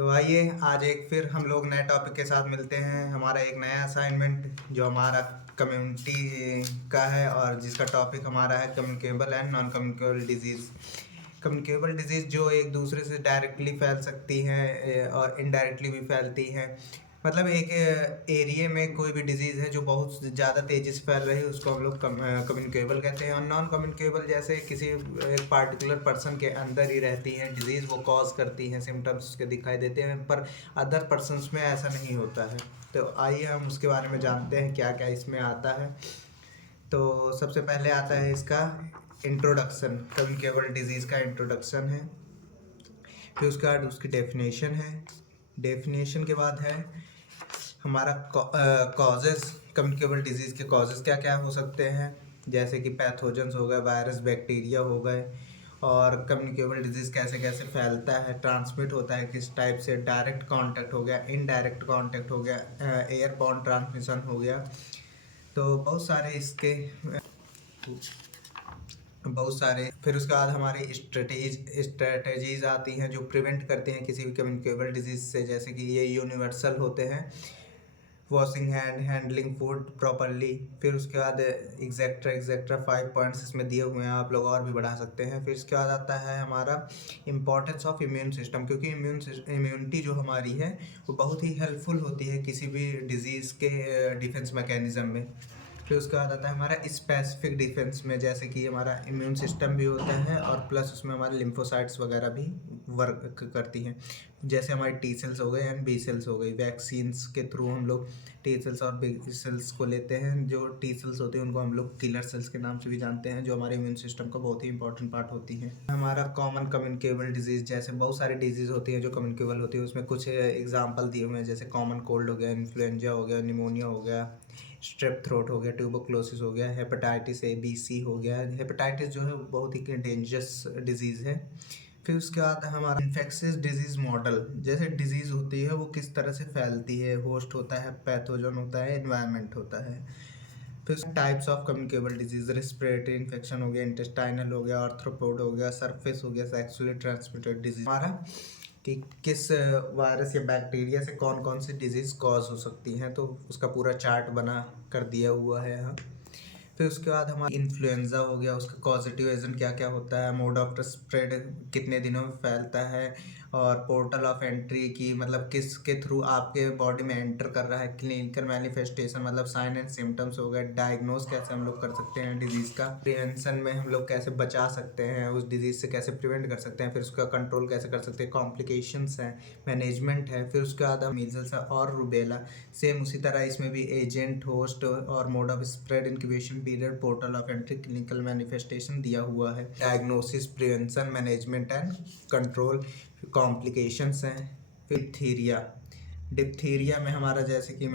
तो आइए आज एक फिर हम लोग नए टॉपिक के साथ मिलते हैं। हमारा एक नया असाइनमेंट जो हमारा कम्युनिटी का है और जिसका टॉपिक हमारा है communicable and non communicable disease. Communicable disease जो एक दूसरे से डायरेक्टली फैल सकती हैं और इनडायरेक्टली भी फैलती हैं। मतलब एक एरिया में कोई भी डिजीज़ है जो बहुत ज़्यादा तेज़ी से फैल रही है उसको हम लोग कम्युनिकेबल कहते हैं। और नॉन कम्युनिकेबल जैसे किसी एक पार्टिकुलर पर्सन के अंदर ही रहती हैं डिजीज़, वो कॉज करती हैं, सिम्टम्स उसके दिखाई देते हैं, पर अदर पर्सनस में ऐसा नहीं होता है। तो आइए हम उसके बारे में जानते हैं क्या क्या इसमें आता है। तो सबसे पहले आता है इसका इंट्रोडक्शन। कम्युनिकेबल डिजीज़ का इंट्रोडक्शन है, फिर उसके बाद उसकी डेफिनेशन है। डेफिनेशन के बाद है हमारा कॉजेज़। कम्युनिकेबल डिजीज़ के कॉजेज़ क्या क्या हो सकते हैं, जैसे कि पैथोजेंस हो गए, वायरस, बैक्टीरिया हो गए। और कम्युनिकेबल डिजीज़ कैसे कैसे फैलता है, ट्रांसमिट होता है किस टाइप से, डायरेक्ट कांटेक्ट हो गया, इनडायरेक्ट कांटेक्ट हो गया, एयरबॉर्न ट्रांसमिशन हो गया। तो बहुत सारे फिर उसके बाद हमारी स्ट्रेटेजीज आती हैं जो प्रिवेंट करते हैं किसी भी कम्युनिकेबल डिजीज़ से। जैसे कि ये यूनिवर्सल होते हैं, washing hand, handling food properly. फिर उसके बाद एग्जैक्ट्रा 5 पॉइंट्स इसमें दिए हुए हैं, आप लोग और भी बढ़ा सकते हैं। फिर इसके बाद आता है हमारा इम्पोर्टेंस ऑफ इम्यून सिस्टम, क्योंकि इम्यूनिटी जो हमारी है वो बहुत ही हेल्पफुल होती है किसी भी डिजीज़ के डिफेंस मैकेनिज़्म में। फिर उसके बाद आता है हमारा स्पेसिफिक डिफेंस में, जैसे कि हमारा इम्यून सिस्टम भी होता है और प्लस उसमें हमारे लिम्फोसाइट्स वगैरह भी वर्क करती हैं। जैसे हमारे टी सेल्स हो गए एंड बी सेल्स हो गई। वैक्सीन्स के थ्रू हम लोग टी सेल्स और बी सेल्स को लेते हैं। जो टी सेल्स होते हैं उनको हम लोग किलर सेल्स के नाम से भी जानते हैं, जो हमारे इम्यून सिस्टम का बहुत ही इंपॉर्टेंट पार्ट होती हैं। हमारा कॉमन कम्युनिकेबल डिजीज़, जैसे बहुत सारी डिजीज़ होती हैं जो कम्युनिकेबल होती है, उसमें कुछ एग्जाम्पल दिए हुए हैं, जैसे कॉमन कोल्ड हो गया, इन्फ्लुएंजा हो गया, निमोनिया हो गया, स्ट्रेप थ्रोट हो गया, ट्यूबरक्लोसिस हो गया, हेपेटाइटिस ए बी सी हो गया। हेपेटाइटिस जो है बहुत ही डेंजरस डिजीज़ है। फिर उसके बाद हमारा इन्फेक्शियस डिजीज़ मॉडल, जैसे डिजीज़ होती है वो किस तरह से फैलती है, होस्ट होता है, पैथोजन होता है, एनवायरनमेंट होता है। फिर types of communicable disease, respiratory infection हो गया, इंटेस्टाइनल हो गया, आर्थ्रोपोड हो गया, सरफेस हो गया, सेक्सुअली ट्रांसमिटेड डिजीज। हमारा कि किस वायरस या बैक्टीरिया से कौन कौन सी डिजीज़ कॉज हो सकती हैं, तो उसका पूरा चार्ट बना कर दिया हुआ है यहाँ। फिर उसके बाद हमारा इन्फ्लुएंजा हो गया, उसका कॉजेटिव एजेंट क्या क्या होता है, मोड ऑफ स्प्रेड कितने दिनों में फैलता है, और पोर्टल ऑफ एंट्री की मतलब किसके थ्रू आपके बॉडी में एंटर कर रहा है, क्लिनिकल मैनिफेस्टेशन मतलब साइन एंड सिम्टम्स हो गए, डायग्नोज कैसे हम लोग कर सकते हैं डिजीज़ का, प्रिवेंशन में हम लोग कैसे बचा सकते हैं, उस डिजीज़ से कैसे प्रिवेंट कर सकते हैं, फिर उसका कंट्रोल कैसे कर सकते हैं, कॉम्प्लिकेशंस हैं, मैनेजमेंट है। फिर उसके बाद मीजल्स और रूबेला, सेम उसी तरह इसमें भी एजेंट, होस्ट और mode of spread, incubation period, portal of entry, clinical manifestation दिया हुआ है, diagnosis, prevention, management and control, complications हैं। फिर डिप्थीरिया में हमारा जैसे कि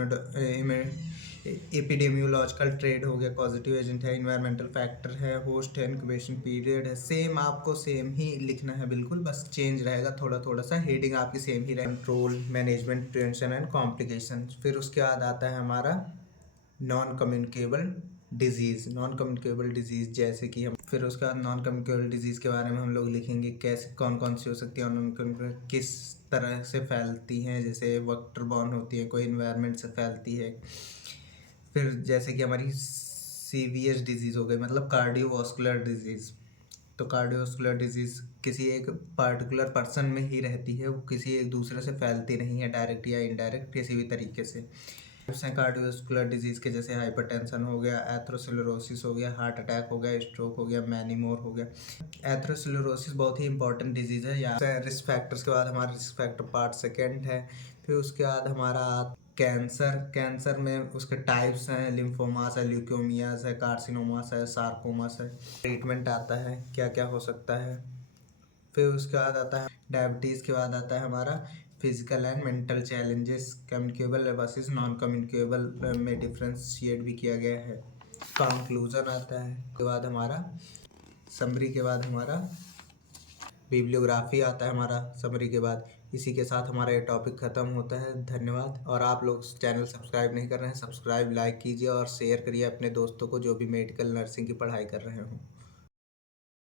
एपिडेमियोलॉजिकल ट्रेड हो गया, पॉजिटिव एजेंट है, इन्वायरमेंटल फैक्टर है, होस्ट है, इंक्यूबेशन पीरियड है। सेम आपको सेम ही लिखना है, बिल्कुल बस चेंज रहेगा थोड़ा थोड़ा सा, हेडिंग आपकी सेम ही रहेगी, control, management, prevention and complication. फिर उसके बाद आता है हमारा नॉन कम्युनिकेबल डिजीज़ जैसे कि हम, फिर उसके बाद नॉन कम्युनिकेबल डिजीज़ के बारे में हम लोग लिखेंगे कैसे कौन कौन सी हो सकती है, नॉन कम्युनिकेबल किस तरह से फैलती हैं, जैसे वेक्टर बॉर्न होती है, कोई इन्वायरमेंट से फैलती है। फिर जैसे कि हमारी सीवीएस डिजीज़ हो गई, मतलब कार्डियोवास्कुलर डिजीज़। तो कार्डियोवास्कुलर डिजीज़ किसी एक पार्टिकुलर पर्सन में ही रहती है, वो किसी एक दूसरे से फैलती नहीं है, डायरेक्ट या इनडायरेक्ट किसी भी तरीके से। कार्डियोवास्कुलर डिजीज़ के जैसे हाइपरटेंशन हो गया, एथरोस्क्लेरोसिस हो गया, हार्ट अटैक हो गया, स्ट्रोक हो गया, मैनी मोर हो गया। एथरोस्क्लेरोसिस बहुत ही इंपॉर्टेंट डिजीज़ है। या रिस्क फैक्टर्स के बाद हमारा रिस्क फैक्टर पार्ट सेकेंड है। फिर उसके बाद हमारा कैंसर में उसके टाइप्स हैं, लिम्फोमास है, ल्यूकेमियास है, कार्सिनोमास है, सार्कोमास है। ट्रीटमेंट आता है क्या क्या हो सकता है। फिर उसके बाद आता है डायबिटीज़ के बाद आता है हमारा physical and mental challenges, communicable versus non communicable में डिफ्रेंशिएट भी किया गया है। कंक्लूजन आता है के बाद हमारा समरी के बाद हमारा बिब्लियोग्राफी आता है हमारा समरी के बाद। इसी के साथ हमारा ये टॉपिक ख़त्म होता है। धन्यवाद। और आप लोग चैनल सब्सक्राइब नहीं कर रहे हैं, सब्सक्राइब लाइक कीजिए और शेयर करिए अपने दोस्तों को जो भी मेडिकल नर्सिंग की पढ़ाई कर रहे हों।